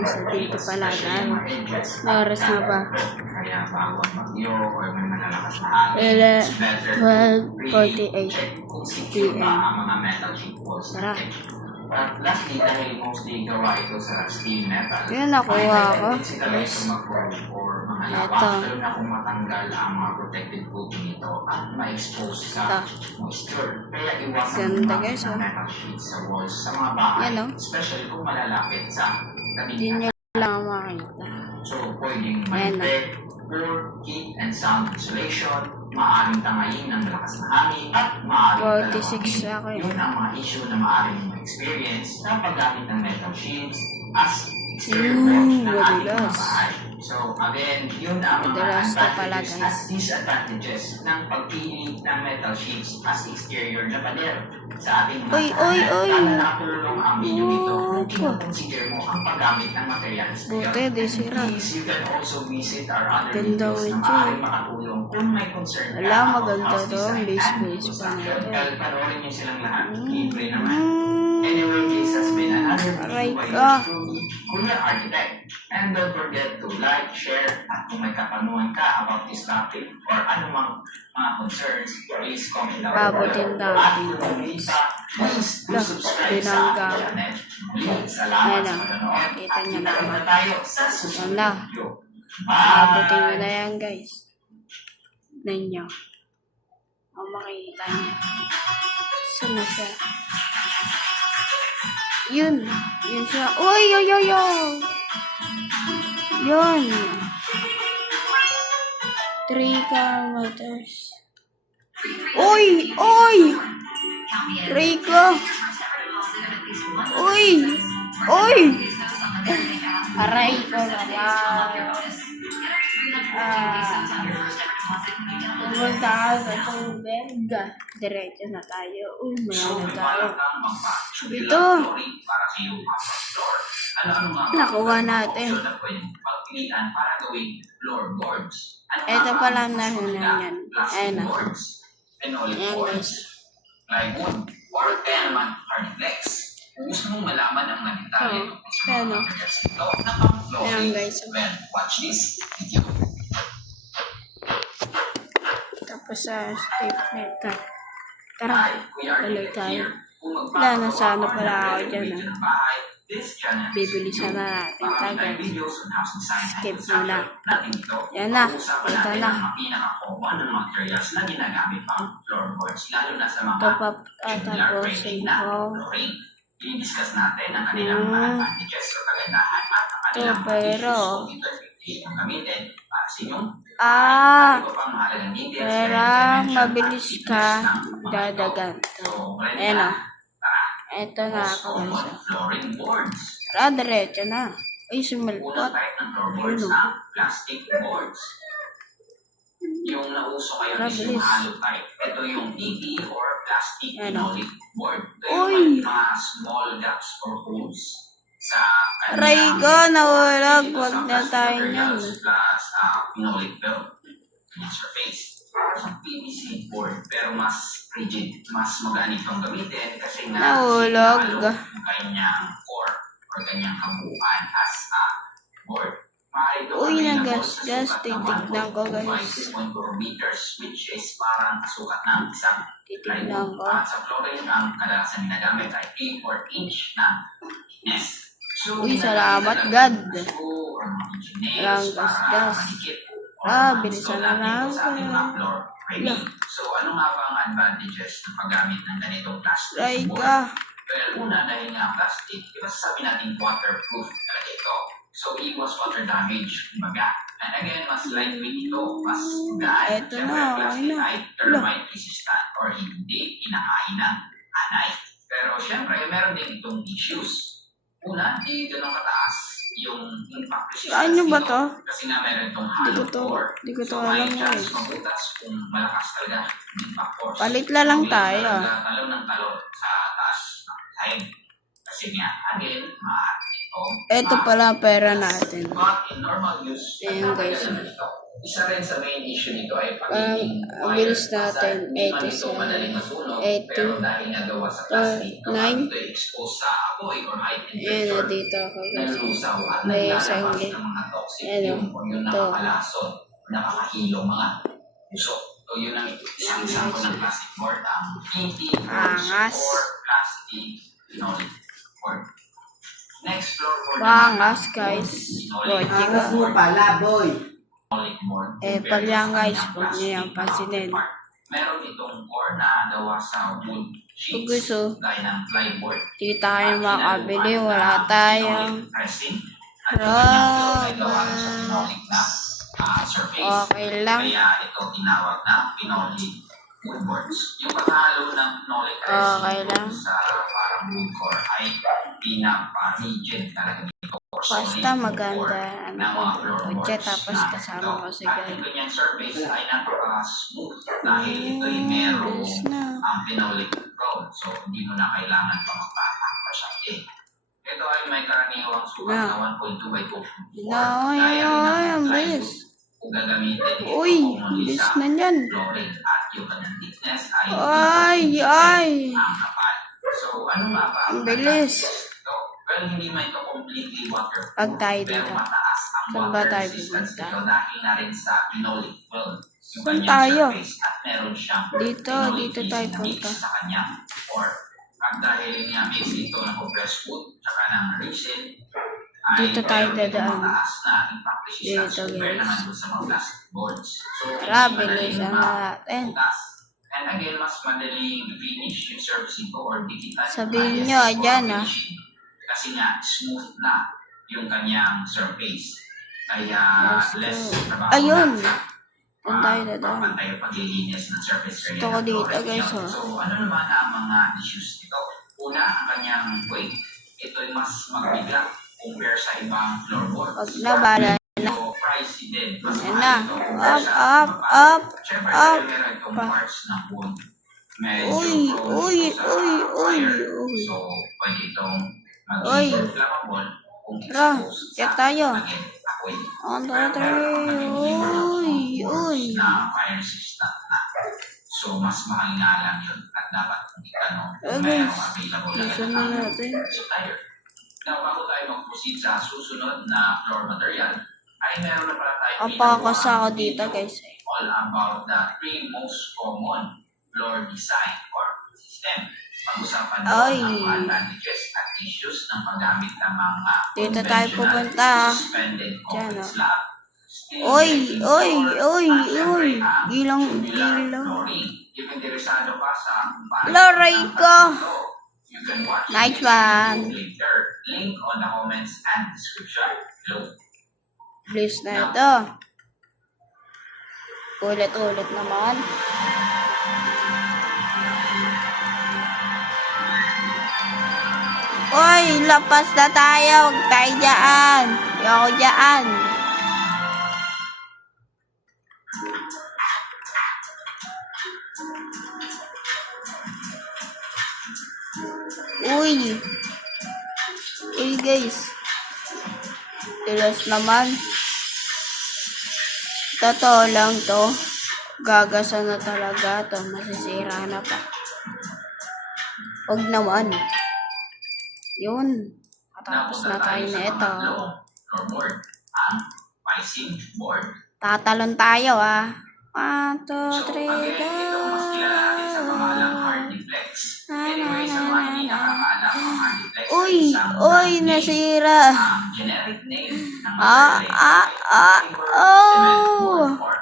guys. Dito pala tayo. Na oras na ba? 12:48 p.m. Tara. At lastly, dahil mostly gawa ito sa steel metal. Yun, nakuha ko. Yes. Ito. Na kung matanggal ang mga protected coating nito at ma-expose sa moisture. Kaya iwasan ganda guys, ng metal sheets sa walls sa mga bahay. Yan, especially kung malalapit sa hindi nyo lang makita. So, pwedeng may or heat and sound insulation, maaaring tangayin ng malakas na hangin, at maaaring 46 ako eh. Yun ang mga issue na maaaring ma-experience na paggamit ng metal sheets as exterior walls ng ating mga bahay. So, again, yun ang mga advantages at disadvantages ng pagpili ng metal sheets as exterior na pader sa ating mga bahay. Lalo nakatulong ang video nito kung kinoconsider mo ang paggamit ng materials na yun. Please, you can also visit our other videos na maaaring makatulong kung may concern ka about house design and base. Panoorin niyo silang lahat. Libre naman. Anyway, this has been another video by yours truly, Kuya Architect. And don't forget to like, share, at kung may katanungan ka about this topic or anumang mga concerns, please comment down below. At kung hindi pa, please do subscribe sa ating channel. Salamat sa panonood. At kita na tayo sa susunod video. Abutin nyo na yan guys. Ninyo. O makikita nyo. Saan na siya? Yun. Yun siya. Uy! Yun. 3 kilometers. Uy! 3 ko. Uy! Aray ko naman. Pumunta ka sa tubig. Diretso na tayo. Uy, mayroon na tayo. Ito. Nakuha natin. Ito pala na yan. Ayan na. Ayan guys. Kung gusto mong malaman ang mga detalye sa mga materials nito, ayan guys. Watch this video. Tapos sa step nito. Tara, tuloy tayo. Wala na sana pala ako dyan. Bibili sana natin. Tagay. Skip muna. Yan na. Ito na. Top up tapusin ko. I-discuss natin ang kanilang mga advantages o kagandahan at ang kanilang pero ang gamitin para sa inyong pero mabilis ka dadagan. Ayan o. Ito na ako guys. Diretso na. Ay, sumalpot. Ayun o. Plastic boards. Yung nauso ngayon is yung hollow type. Ito yung PVC or plastic phenolic board. Ito yung mga small gaps or holes sa Aray ko, nawalog. Huwag na tayo niyan. Plus phenolic film surface. PVC board pero mas rigid, mas magaan itong gamitin kasi nga nawalog yung kanyang core or kanyang kabuuan as a board. Uy, nagas-gas. Titignan ko guys. 5.4 meters which is parang kasukat ng isang titignan ko. At sa flooring, ang kadalasan ginagamit ay 3/4 na thickness. Uy, salamat God. Walang gas-gas. Bilisan na lang. So, ano nga ba ang advantages ng paggamit ng ganitong plastic board? Well, una, dahil nga plastic, diba sabi natin waterproof talaga ito. So, iwas water damage, kumbaga. And again, mas lightweight ito, mas gaan. Siyempre, plastic ay termite resistant or hindi kinakain ng anay. Pero siyempre, meron din itong issues. Una, di ganun kataas yung impact resistance ano ba to? Kasi nga meron itong hollow core. Di ko to So, alam may chance guys. mabutas kung malakas talaga yung impact force. Palit lang tayo. Talon ng talon sa taas ng time. Kasi nga, again, Ito pala pera natin. But in normal use, ayan guys. isa rin sa main issue nito ay pagiging bilis natin. 87, 80, 9, apoy or high Ayan temperature, o, dito ako guys. nalulusaw at May naglalabas sarili. ng mga toxic Ayan yung o, yung ito. nakakalason, nakakahilong mga puso. So yun ang isang example ng plastic board, ang PT boards Angas. or plastic phenolic board. Next floorboard Bangas guys. phenolic Logic. mo pala, boy. board. Eh, pala yan guys, huwag niyo yung pansinin. Meron itong core na gawa sa wood Kung sheets gusto, gaya ng plyboard. di tayo makabili, wala tayong resin. rubber. Surface. Okay lang. Kaya ito tinawag na phenolic wood boards. Yung paghalo ng phenolic Okay resin lang. sa parang wood core ay pinapa-rigid talaga dito. Basta maganda, ano ko, kutya, tapos kasama ko si At Guy. yung kanyang surface ay napaka-smooth dahil ito ay merong Bilis na. ang phenolic road. So, hindi mo na kailangan pa magpatak pa siya. Ito ay may karaniwang sukat Na. na 1.2 by 2. Ay, ang bilis. Kung gagamitin ito Uy, only bilis sa na yan. flooring at yung kanyang thickness ay Ay. ang kapal. So, ano nga ba Ang bilis. ito? Well, hindi man ito completely waterproof. Pag tayo Pero dito. mataas ang Saan ba water tayo resistance pupunta? nito dahil na rin sa phenolic film. Yung Saan kanyang tayo? surface at meron siyang Dito, phenolic dito yeast tayo na mix punta. sa kanyang core. At dahil nga mix dito ng compressed wood tsaka ng resin, ay Dito tayo meron itong dadaan. mataas na impact resistance Dito, compare guys. naman doon sa mga plastic boards. So, Tara, mas madaling bilisan natin. mabutas. And again, mas madaling finish yung surfacing ko or digital. Sabihin nyo, dyan, ah. Kasi nga, smooth na yung kanyang surface. Kaya, Let's less go. trabaho Ayun. na. Saan tayo dadaan? Papantay yung paglilinis ng surface area. Gusto ko ng dito, flooring guys, yun. oh. So, ano naman ang mga issues nito? Una, ang kanyang weight. Ito ay mas magbigla compare sa ibang floorboard. Wag na, bala na. So, pricey din. Mas Yan mahal na. ito compare Up, sa up, mababa. up, Siyempre, up. dahil meron itong Pa. parts ng wood. Medyo Uy, prone uy, ito sa uy, uy, fire. uy. So, pwede itong Uy. maging flammable kung Tara, exposed check sa tayo. again, apoy. On the Pero other meron way. maging flavor Uy, ng boards uy. na fire resistant na. So, mas mahal nga lang yun at dapat kung itanong kung Okay. merong available na Listen na natin. supplier. Now, bago tayo mag-proceed sa susunod na floor material, ay meron na pala tayo Apakas ako dito guys. all about the three most common floor design or system. Pag-usapan doon Ay. ang advantages at issues ng paggamit ng mga Dito tayo conventional pupunta. suspended Diyan, concrete oh. slab, steel Uy, decking uy, floor, uy, at syempre uy. ang Gilang, tubular gilang. flooring. If interesado ka sa kung paano Loray ang ko. ito, you can watch Nice this one. video later. Link on the comments and description below. Please na ito. Ulit-ulit naman. Uy, lapas na tayo. Huwag tayo dyan. Ayoko dyan. Uy. Uy guys. Tilas naman. Totoo lang to. Gagasa na talaga to. Masisira na pa. Huwag naman. Yun. Tapos na tayo na ito. Floorboard, ang pricing board. Tatalon tayo ah. 1, 2, So, 3, again, ito mas kilala natin sa pangalang go. Hardiplex. Anyway, sa mga hindi nakakaalam, ang Hardiplex ay Uy, isang uy, brand name. nasira. Ang generic name ng Ah, material ah, ay ah, cement oh. board or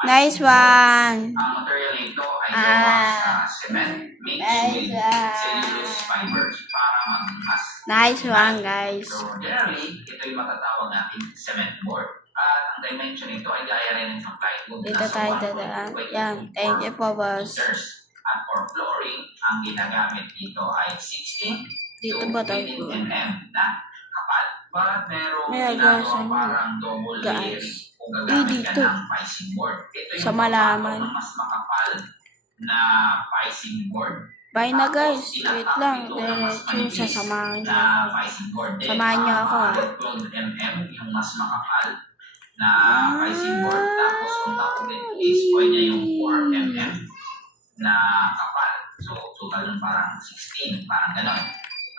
Nice pricing board. one. Ang material nito ay gawa sa cement mixed Nice with one. cellulose fibers para magbukas. Nice one, guys. So, generally, ito yung matatawag natin cement board. At ang dimension nito ay gaya rin ng plywood. Dito tayo dadaan. Yan. Thank you po, boss. Meters. At for flooring, ang ginagamit dito ay 16 Dito to ba tayo? 18 mm na kapal. But merong May ginagawa agasan yun. parang double Guys. layering kung gagamit ka dito. ng picing board. Ito yung Sa malaman. ng mas makapal na picing board. Bye na, guys. Tapos, Wait tinatap lang. ito ng mas Diretso. manipis Sasamahan niyo na ako. picing board din. Samahan niyo ako, ah. 12 mm yung mas makapal na picing board. Tapos kung tapos is niya yung 4 mm na kapal. So, total nun parang 16, parang gano'n.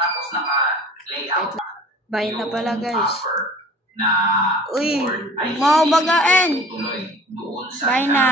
tapos naka-layout Bye na pala guys. na Uy, board ay huwag mo bagain. tutuloy doon sa Bye na.